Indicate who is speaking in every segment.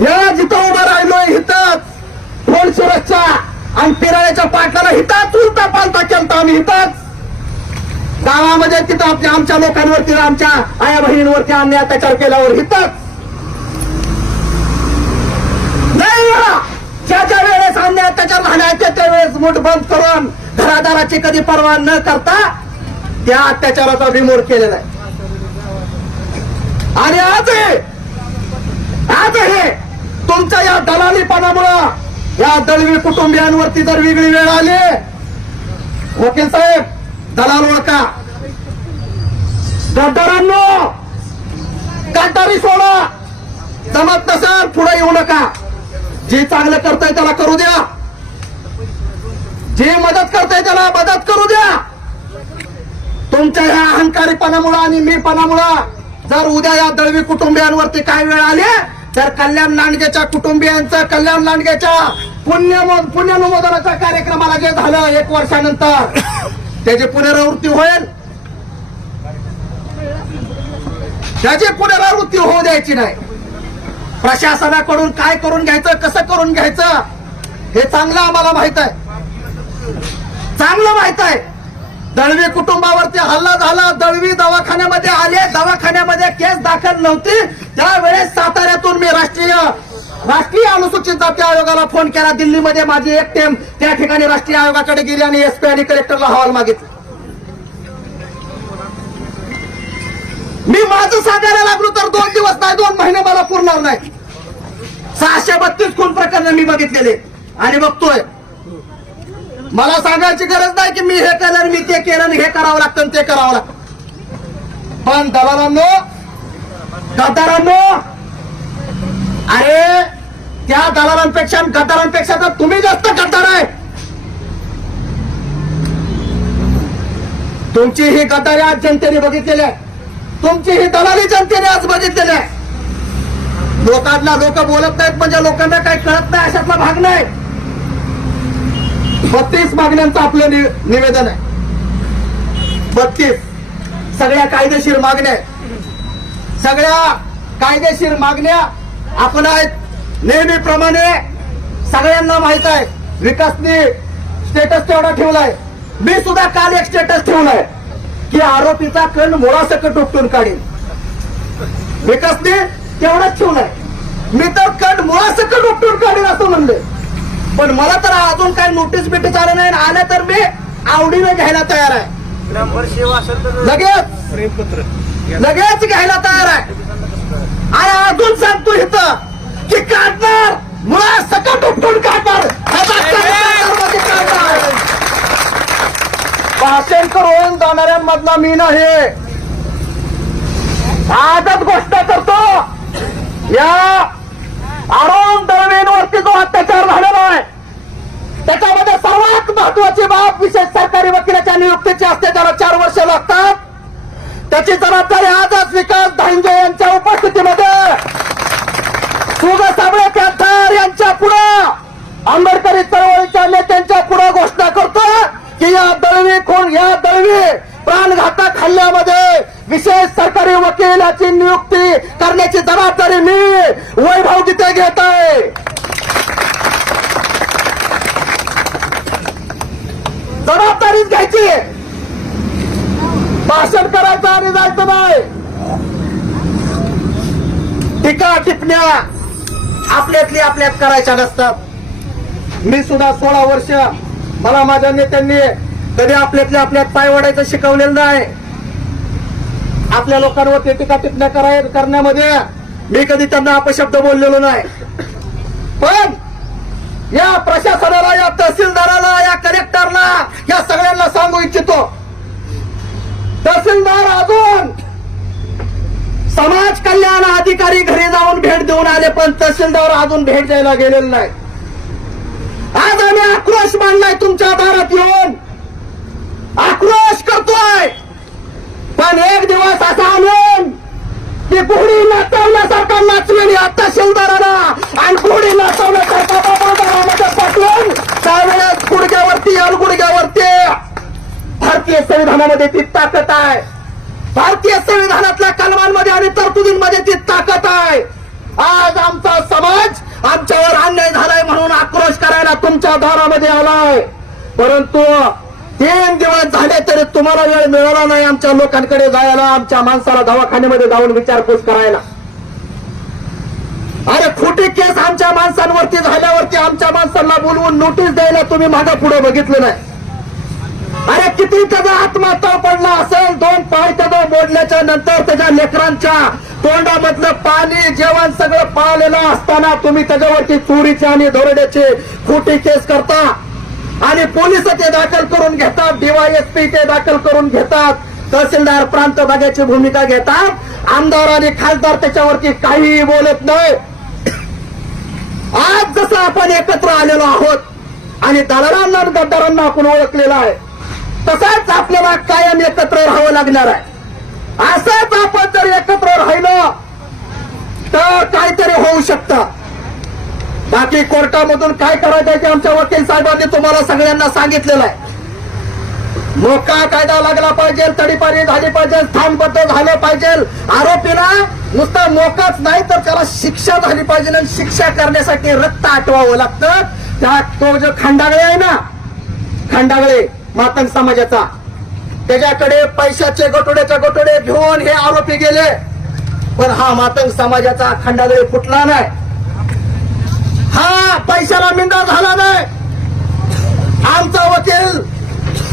Speaker 1: या जिथं उभं राहिलोय हिथंच फोन सुरक्षा आणि पिराळ्याच्या पाटलाला हितात उलटा पालता केलता आम्ही हिताच गावामध्ये तिथं आपल्या आमच्या लोकांवरती आमच्या आया बहिणींवरती अन्याय अत्याचार केल्यावर हिताच नाही हो! ज्या ज्या वेळेस अन्याय अत्याचार झाले त्या त्यावेळेस मुठ बंद करून घरादाराची कधी परवा न करता त्या अत्याचाराचा विमोड केलेला आहे. आणि आज हे आज हे तुमच्या या दलालीपणामुळं या दळवी कुटुंबियांवरती जर वेगळी वेळ आली वकील साहेब दलाल ओळखा. गद्दारांनो गद्दारी सोडा. जमत नसेल पुढे येऊ नका. जे चांगलं करताय त्याला करू द्या. जे मदत करताय त्याला मदत करू द्या. तुमच्या ह्या अहंकारीपणामुळं आणि मीपणामुळं जर उद्या या दळवी कुटुंबियांवरती काय वेळ आली तर कल्याण लांडगेच्या कुटुंबियांचा कल्याण लांडगेच्या पुण्य पुण्यानुमोदनाच्या कार्यक्रमाला जे झालं एक वर्षानंतर त्याची पुनरावृत्ती होईल त्याची पुनरावृत्ती होऊ द्यायची नाही. प्रशासनाकडून काय करून घ्यायचं कसं करून घ्यायचं हे चांगलं आम्हाला माहीत आहे. चांगलं माहीत आहे. दळवी कुटुंबावरती हल्ला झाला. दळवी दवाखान्यामध्ये आले. दवाखान्यामध्ये केस दाखल नव्हती. त्यावेळेस साताऱ्यातून मी राष्ट्रीय राष्ट्रीय अनुसूचित जाती आयोगाला फोन केला. दिल्लीमध्ये माझी एक टीम त्या ठिकाणी राष्ट्रीय आयोगाकडे गेली आणि एसपी आणि कलेक्टरला अहवाल मागितला. मी माझं सांगायला लागलो तर दोन दिवस नाही दोन महिने मला पुरणार नाही. सहाशे बत्तीस खून प्रकरण मी बघितलेले. आणि बघतोय मला सांगायची गरज नाही की मी हे केलं मी ते केलं आणि हे करावं लागतं ते करावं लागतं. पण दलालांनो गद्दारांनो अरे त्या दलालांपेक्षा आणि गद्दारांपेक्षा तर तुम्ही जास्त गद्दार आहे. तुमची ही गद्दारी आज जनतेने बघितलेली आहे. तुमची ही दलाली जनतेने आज बघितलेली आहे. लोकांना लोक बोलत नाहीत म्हणजे लोकांना काही कळत नाही अशातला भाग नाही. बत्तीस मागण्यांचं आपलं नि- निवेदन आहे. बत्तीस. सगळ्या कायदेशीर मागण्या आहेत. सगळ्या कायदेशीर मागण्या आपण आहेत. नेहमीप्रमाणे सगळ्यांना माहीत आहे. विकासने स्टेटस तेवढा ठेवलाय मी सुद्धा काल एक स्टेटस ठेवलाय की आरोपीचा कण मुळासकट उपटून काढीन. विकासने तेवढाच ठेवलाय मी तर कण मुळासकट उपटून काढीन असं म्हणले. पण मला तर अजून काही नोटीस बिटीस आलं नाही आणि आलं तर मी आवडीने घ्यायला तयार आहे. लगेच. लगेच घ्यायला तयार आहे. आणि अजून सांगतो इथं की काढणार मुळा सकट काढणार. सरकारमध्ये काढणार. भाषण करून जाणाऱ्यांमधला मी नाही. आजच गोष्ट करतो. या अरुण दळवींवरती जो अत्याचार झालेला आहे त्याच्यामध्ये सर्वात महत्वाची बाब विशेष सरकारी वकिलाच्या नियुक्तीची असते त्याला चार वर्ष लागतात. त्याची जबाबदारी आजच विकास धांजे यांच्या उपस्थितीमध्ये. सुग साबळे कॅन्थर यांच्या पुढं. आंबेडकरी चळवळीच्या नेत्यांच्या पुढे घोषणा करतो की या दळवी खून या दळवी प्राणघातक हल्ल्यामध्ये विशेष सरकारी वकिलाची नियुक्ती करण्याची जबाबदारी मी वैभव गीते घेत आहे. जबाबदारीच घ्यायची. भाषण करायचं आणि जायचं नाही? टीका टिपण्या आपल्यातली आपल्यात करायच्या नसतात. मी सुद्धा सोळा वर्ष मला माझ्या नेत्यांनी कधी आपल्यातल्या आपल्यात पाय वाढायचं शिकवलेलं नाही. आपल्या लोकांवरती टीका टिपण्या कराय करण्यामध्ये मी कधी त्यांना अपशब्द बोललेलो नाही. पण या प्रशासनाला या तहसीलदाराला या कलेक्टरला या सगळ्यांना सांगू इच्छितो तहसीलदार अजून समाज कल्याण अधिकारी घरी जाऊन भेट देऊन आले पण तहसीलदार अजून भेट द्यायला गेलेलं नाही. आज आम्ही आक्रोश मांडलाय तुमच्या दारात येऊन. आक्रोश करतोय. पण एक दिवस असा आणून की घोडी नाचवण्यासारखा नाचलेली आता शिवदाराला आणि घोडी नाचवण्यासारखा बाबादारामध्ये पाठवून त्यावेळेस गुडघ्यावरती अलगुडघ्यावरती गुडघ्यावरती भारतीय संविधानामध्ये ती ताकद आहे. भारतीय संविधानातल्या कलमांमध्ये आणि तरतुदींमध्ये ती ताकद आहे. आज आमचा समाज आमच्यावर अन्याय झालाय म्हणून आक्रोश करायला तुमच्या दारामध्ये आलाय. परंतु तीन दिवस झाले तरी तुम्हाला वेळ मिळाला नाही आमच्या लोकांकडे जायला आमच्या माणसाला दवाखान्यामध्ये जाऊन विचारपूस करायला. अरे खोटी केस आमच्या माणसांवरती झाल्यावरती आमच्या माणसांना बोलवून नोटीस द्यायला तुम्ही मागे पुढे बघितलं नाही. किती त्याचा आत्महत्या पडला असेल दोन पाय त्याचा मोडल्याच्या नंतर त्याच्या लेकरांच्या तोंडामधलं पाणी जेवण सगळं पाळलेलं असताना तुम्ही त्याच्यावरती चोरीचे आणि दरोड्याचे खोटी केस करता. आणि पोलीस ते दाखल करून घेतात डीवायएसपी ते दाखल करून घेतात तहसीलदार प्रांत भागाची भूमिका घेतात आमदार आणि खासदार त्याच्यावरती काहीही बोलत नाही. आज जसं आपण एकत्र आलेलो आहोत आणि दलालांना गद्दारांना आपण ओळखलेलं आहे तसंच आपल्याला कायम एकत्र राहावं लागणार आहे. असंच आपण जर एकत्र राहिलो तर काहीतरी होऊ शकतं. बाकी कोर्टामधून काय करायचं ते आमच्या वकील साहेबांनी तुम्हाला सगळ्यांना सांगितलेलं आहे. मोका कायदा लागला पाहिजे तडीपारी झाली पाहिजे स्थानबद्ध झालं पाहिजे. आरोपीला नुसता मोकाच नाही तर त्याला शिक्षा झाली पाहिजे आणि शिक्षा करण्यासाठी रक्त आटवावं लागतं. त्या तो जो खंडागळे आहे ना खंडागळे मातंग समाजाचा. त्याच्याकडे पैशाचे गटोड्याच्या गटोडे घेऊन हे आरोपी गेले. पण हा मातंग समाजाचा खंडादय फुटला नाही. हा पैशाला मिंडा झाला नाही. आमचा वकील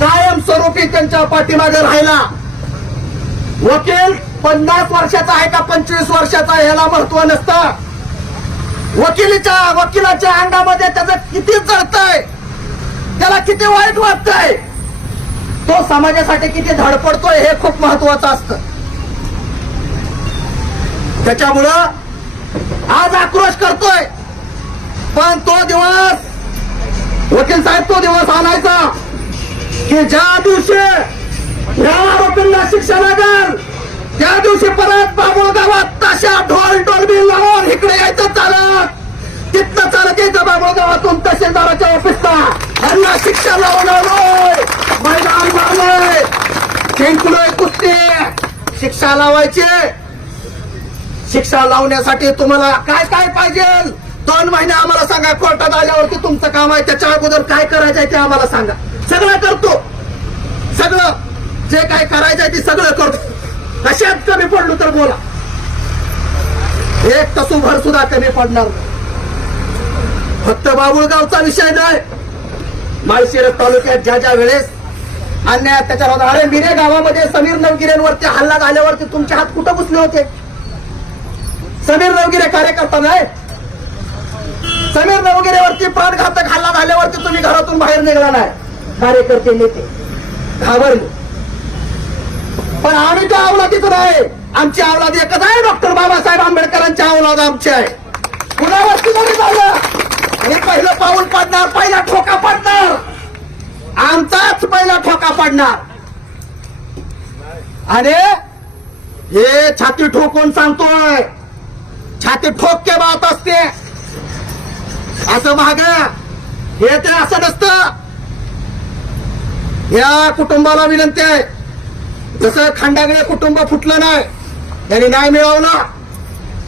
Speaker 1: कायमस्वरूपी त्यांच्या पाठीमागे राहिला. वकील पन्नास वर्षाचा आहे का पंचवीस वर्षाचा याला महत्त्व नसतं. वकिलीच्या वकिलाच्या अंगामध्ये त्याचं किती चढतंय त्याला किती वाईट वाटतंय? तो समाजासाठी किती धडपडतोय हे खूप महत्वाचं असतं. त्याच्यामुळं आज आक्रोश करतोय. पण तो दिवस वकील साहेब तो दिवस आणायचा. की ज्या दिवशी या आरोपींना शिक्षा लागेल त्या दिवशी परत बाबुळ गावात तशा ढोल डोलबी लावून इकडे यायचं चालत. तिथनं चालत यायचं बाबुळ गावातून तहसीलदाराच्या ऑफिसला यांना शिक्षा लावून आलोय मैदान मारलोय. जिंकलोय कुस्ती. शिक्षा लावायची. शिक्षा लावण्यासाठी तुम्हाला काय काय पाहिजे? दोन महिने आम्हाला सांगा. कोर्टात आल्यावरती तुमचं काम आहे. त्याच्या अगोदर काय करायचंय ते आम्हाला सांगा. सगळं करतो. सगळं. जे काय करायचंय ते सगळं करतो. कशात कमी पडलो तर बोला. एक तसूभर सुद्धा कमी पडणार नाही. फक्त बाबुळगावचा विषय नाही. माळशिरस तालुक्यात ज्या ज्या वेळेस अन्याय अत्याचार होता अरे मिरे गावामध्ये समीर नवगिरेंवरती हल्ला झाल्यावरती तुमचे हात कुठं पुसले होते? समीर नवगिरे कार्यकर्ता नाही. समीर नवगिरेवरती प्राणघातक हल्ला झाल्यावरती तुम्ही घरातून बाहेर निघाला नाही. कार्यकर्ते नेते घाबरले. पण आम्ही त्या अवलादीच नाही आमची अवलाद एकच आहे डॉक्टर बाबासाहेब आंबेडकरांची अवलाद आमची आहे. कुणावरती जरी झालं आणि पहिलं पाऊल पडणार पहिला ठोका पडणार आमचाच पहिला ठोका पडणार. आणि हे छाती ठोकून सांगतोय. छाती ठोक के बात असते. असं माग. हे ते असं नसतं. या कुटुंबाला विनंती आहे. जसं खंडागळे कुटुंब फुटलं नाही यांनी न्याय मिळवला.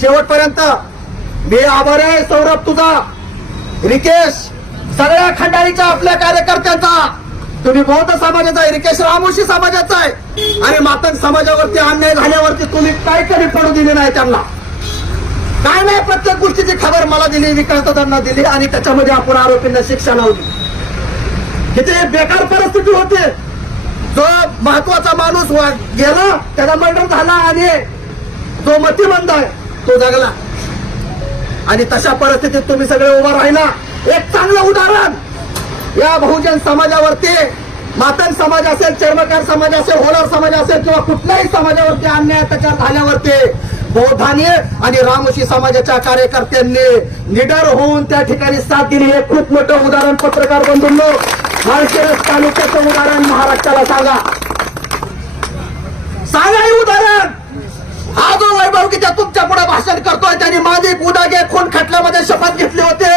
Speaker 1: शेवटपर्यंत मी आभार आहे सौरभ तुझा. रिकेश सगळ्या खंडाळीच्या आपल्या कार्यकर्त्यांचा. तुम्ही बौद्ध समाजाचा आहे रिकेश रामोशी समाजाचा आहे. आणि मातंग समाजावरती अन्याय झाल्यावरती तुम्ही काय कधी पडू दिले नाही त्यांना. काय नाही प्रत्येक गोष्टीची खबर मला दिली विकासदारांना दिली आणि त्याच्यामध्ये आपण आरोपींना शिक्षा लावली. किती बेकार परिस्थिती होती. जो महत्त्वाचा माणूस गेला त्याला मर्डर झाला आणि जो मतिमंद आहे तो जगला. आणि तशा परिस्थितीत तुम्ही सगळे उभा राहिला. एक चांगलं उदाहरण. या बहुजन समाजावरती मातन समाज असेल चर्मकार समाज असेल होलार समाज असेल किंवा कुठल्याही समाजावरती अन्याय अत्याचार झाल्यावरती बौद्धाने आणि रामोशी समाजाच्या कार्यकर्त्यांनी निडर होऊन त्या ठिकाणी साथ दिली. हे खूप मोठं उदाहरण पत्रकार बंधूंनो माळशिरस तालुक्याचं उदाहरण महाराष्ट्राला सांगा. सांगा हे उदाहरण. हा जो वैभव की तुमच्यापुढे भाषण करतोय त्यांनी माझे उदागे खून खटल्यामध्ये शपथ घेतली होते.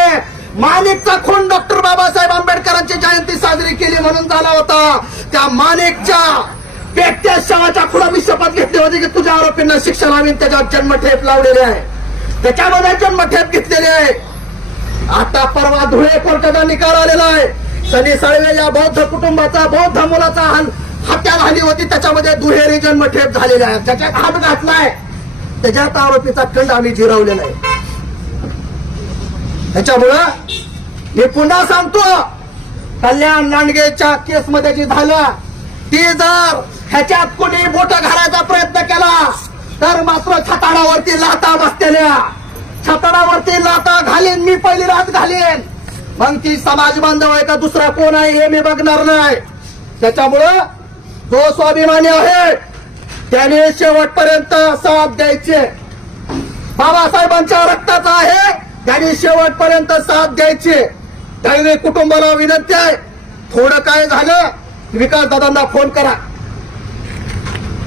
Speaker 1: माणिकचा खून डॉक्टर बाबासाहेब आंबेडकरांची जयंती साजरी केली म्हणून झाला होता. त्या माणिकच्या पेटत्या शवाच्या खुडामी शपथ घेतली होती की तुझ्या आरोपींना शिक्षा लावीन त्याच्यावर जन्मठेप लावलेले आहे. त्याच्यामध्ये जन्मठेप घेतलेले आहे. आता परवा धुळे कोर्टाचा निकाल आलेला आहे. सनी साळवे या बौद्ध कुटुंबाचा बौद्ध मुलाचा हत्या झाली होती त्याच्यामध्ये दुहेरी जन्मठेप झालेला आहे. त्याच्यात हात घातलाय. त्याच्यात आरोपीचा खंड आम्ही जिरवलेला आहे. त्याच्यामुळं मी पुन्हा सांगतो कल्याण लांडगेच्या केस मध्ये जी झालं ती जर ह्याच्यात कोणी बोट घालायचा प्रयत्न केला तर मात्र छताडावरती लाता बसलेल्या. छताडावरती लाता घालीन मी पहिली रात घालीन. मग ती समाज बांधव आहे का दुसरा कोण आहे हे मी बघणार नाही. त्याच्यामुळं जो स्वाभिमानी आहे त्याने शेवटपर्यंत साथ द्यायचे. बाबासाहेबांच्या रक्ताचा आहे त्यांनी शेवटपर्यंत साथ द्यायची. दळवे कुटुंबाला विनंती आहे. थोडं काय झालं विकास दादांना फोन करा.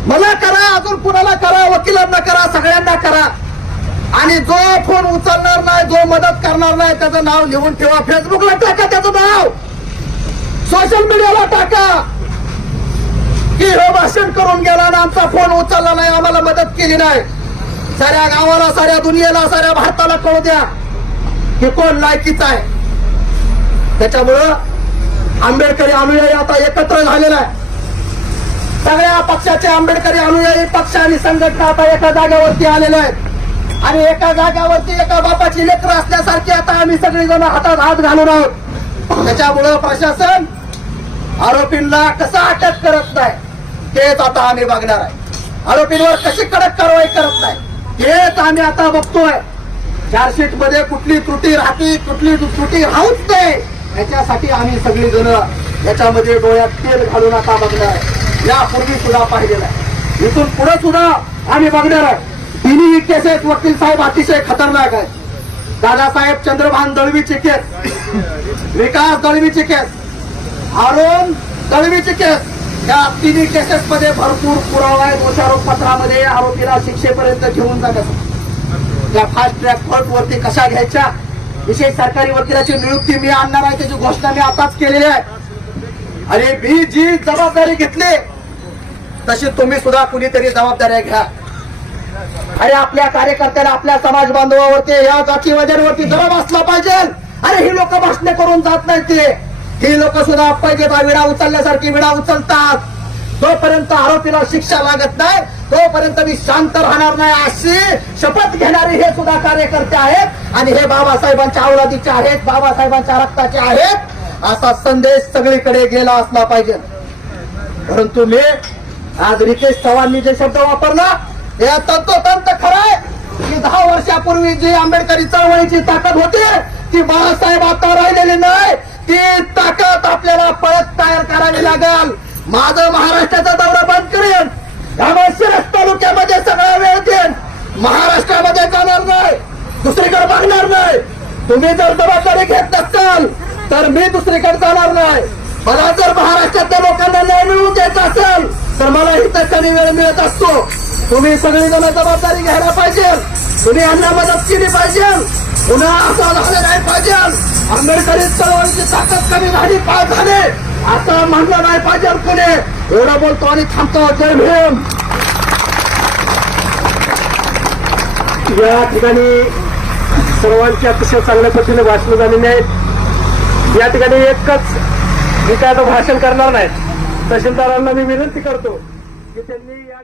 Speaker 1: मला करा अजून कुणाला करा वकिलांना करा सगळ्यांना करा. आणि जो फोन उचलणार नाही जो मदत करणार नाही त्याचं नाव लिहून ठेवा. फेसबुकला टाका त्याचं नाव. सोशल मीडियाला टाका. की हे भाषण करून गेला आणि आमचा फोन उचलला नाही आम्हाला मदत केली नाही. साऱ्या गावाला साऱ्या दुनियेला साऱ्या भारताला कळू द्या. हे कोण लायकीचा आहे? त्याच्यामुळं आंबेडकरी अनुयायी आता एकत्र झालेला आहे. सगळ्या पक्षाचे आंबेडकरी अनुयायी पक्ष आणि संघटना आता एका जागेवरती आलेले आहेत. आणि एका जागेवरती एका बापाची लेकर असल्यासारखी आता आम्ही सगळेजण हातात हात घालून आहोत. त्याच्यामुळं प्रशासन आरोपींना कसं अटक करत नाही तेच आता आम्ही बघणार आहे. आरोपींवर कशी कडक कारवाई करत नाही हेच आम्ही आता बघतोय. चार्जशीटमध्ये कुठली त्रुटी राहते कुठली त्रुटी राहूच नाही. याच्यासाठी आम्ही सगळी जण याच्यामध्ये डोळ्यात तेल घालून आता बघणार. आहे यापूर्वी सुद्धा पाहिलेलं आहे. इथून पुढे सुद्धा आम्ही बघणार आहे. तिन्ही केसेस वकील साहेब अतिशय खतरनाक आहे दादासाहेब चंद्रभान दळवीची केस विकास दळवीची केस अरुण दळवीची केस या तिन्ही केसेस मध्ये भरपूर पुरावा आहे दोषारोप पत्रामध्ये आरोपीला शिक्षेपर्यंत घेऊन जातात त्या फास्ट ट्रॅक कोर्ट वरती कशा घ्यायच्या विशेष सरकारी वकिलाची नियुक्ती मी आणणार आहे त्याची घोषणा मी आताच केलेली आहे. आणि मी जी जबाबदारी घेतली तशी तुम्ही सुद्धा कुणीतरी जबाबदाऱ्या घ्या. अरे आपल्या कार्यकर्त्याला आपल्या समाज बांधवावरती या जातीवाद्यांवरती जबाब असला पाहिजे. अरे ही लोक भाषणे करून जात नाही ते. ही लोक सुद्धा पाहिजे विडा उचलल्यासारखी विडा उचलतात. तोपर्यंत आरोपीला शिक्षा लागत नाही. तोपर्यंत मी शांत राहणार नाही अशी शपथ घेणारे हे सुद्धा कार्यकर्ते आहेत. आणि हे बाबासाहेबांच्या अवलादीचे आहेत बाबासाहेबांच्या रक्ताचे आहेत. असा संदेश सगळीकडे गेला असला पाहिजे. परंतु मी आज रितेश चव्हाणनी जे शब्द वापरला हे तंतोतंत खरं आहे की दहा वर्षापूर्वी जी आंबेडकरी चळवळीची ताकद होती ती बाळासाहेब आता राहिलेली नाही. ती ताकद आपल्याला परत तयार करावी लागेल. माझं महाराष्ट्राचा सगळा वेळ देईन. महाराष्ट्रामध्ये जाणार नाही, दुसरीकडे बघणार नाही. तुम्ही जर जबाबदारी घेत नसाल, तर मी दुसरीकडे जाणार नाही. मला जर महाराष्ट्रातल्या लोकांना न्याय मिळवून द्यायचा असेल, तर मला इथं कमी वेळ मिळत असतो. तुम्ही सगळेजण जबाबदारी घ्यायला पाहिजे. कमी असं म्हणलं नाही पाहिजे पुणे एवढं बोलतो थांबतो. जय भीम.
Speaker 2: या ठिकाणी सर्वांची अतिशय चांगल्या पद्धतीने भाषण झालेली आहेत. या ठिकाणी एकच मी काय आता भाषण करणार नाही तहसीलदारांना मी विनंती करतो की त्यांनी या